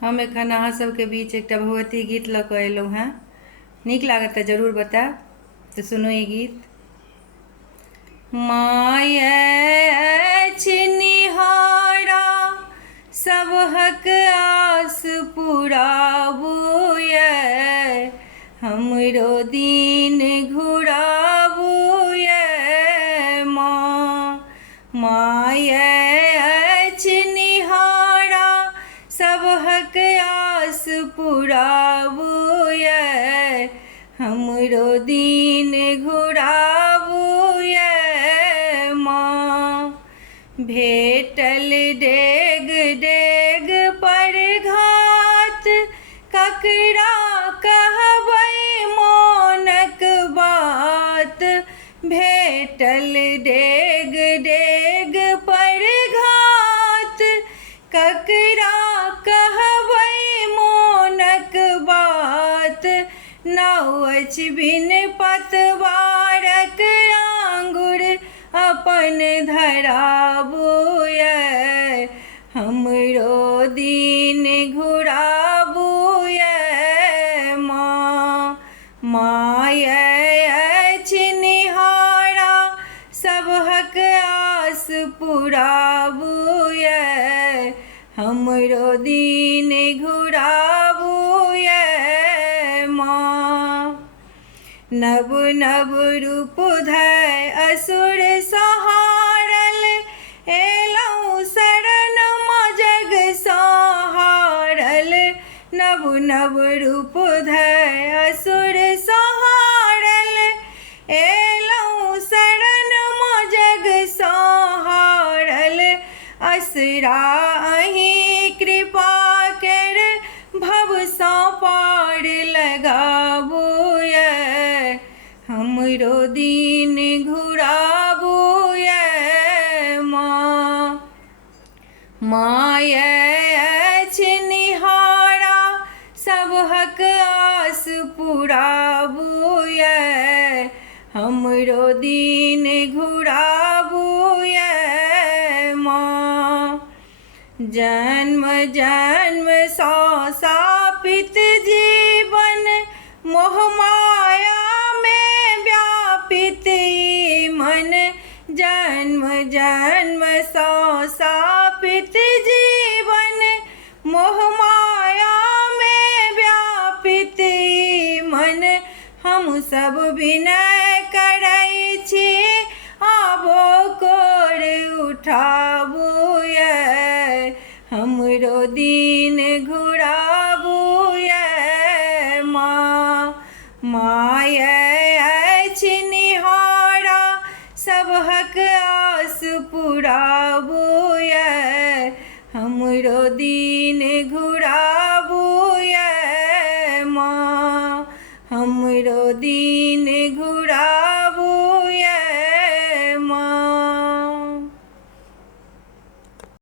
हम एखन अहाँ सबके बीच एकटा भगवती गीत लऽ कऽ अयलहुँ हेँ। नीक लागत तऽ जरूर बतायब, तऽ सुनू ई गीत। माय अछि निहारा सबहक आस पुराबू ये, हमरो दिन घुराबू ये माँ। माय अछि निहारा सबहक आस पुराबू ये, हमरो दिन घुराबू ये माँ। भेटल डेग डेग पर घात, ककरा कहबै मोनक बात। भेटल डेग डेग पर घात, ककरा कहबै मोनक बात। नाउ अछि बिन पतवारक आंगुर अपन धराबू ये, हमरो दिन घुराबू ये माँ। माय अछि निहारा सबहक आस पुराबू ये, हमरो दिन घुराबू ये माँ। नव नव रूप धरि असुर सहारल, एलहुँ शरणमे जग संहारल। नव नव रूप धरि असुर सहारल, एलहुँ शरणमे जग संहारल। असरा अहीं कृपा कर भवसँ पार लगाबू ये, हमरो दिन घुराबू ये माँ। माय अछि निहारा सबहक आस पुराबू ये, हमरो दिन घुराबू ये माँ। जन्म जन्म सँ शापित जीवन, मोह माया में व्यापित ई मन। जन्म जन्म सँ शापित जीवन, मोह माया में व्यापित ई मन। हम सब विनय करै छी, आबो कोर उठाबू ये, हमरो दिन घुराबू ये माँ। माय अछि निहारा सबहक आस पुराबू ये, हमरो दिन घुराबू ये माँ, हमरो दिन घुरा